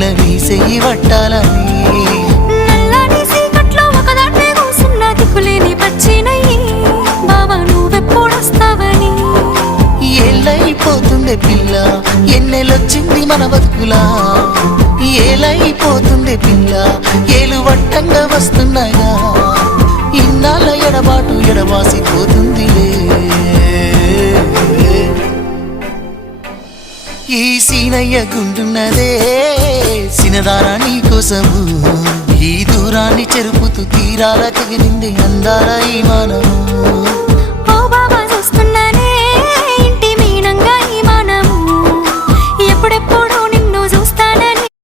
పిల్ల నీ చెయ్యి పట్టాలని నల్లని సీకట్లో ఒకదాన్నే కూసున్న దిక్కులేని పచ్చినయ్యి బావా నువ్వెప్పుడొస్తావని ఏళ్ళైపోతుండే పిల్ల ఎన్నెలొచ్చింది మన బతుకులా ఏలైపోతుండే పిల్ల ఏలు వట్టంగా వస్తున్నాయా ఇన్నాళ్ళ ఎడబాటు ఎడవాసిపోతుందిలే ఈ సీనయ్య గుండున్నదే సినదారా నీ కోసము ఈ దూరాన్ని చెరుపుతూ తీరాల తెగిరింది అందాల ఈ మానము ఓ బాబా చూస్తున్నానే ఇంటి మీనంగా ఈ మనము ఎప్పుడెప్పుడు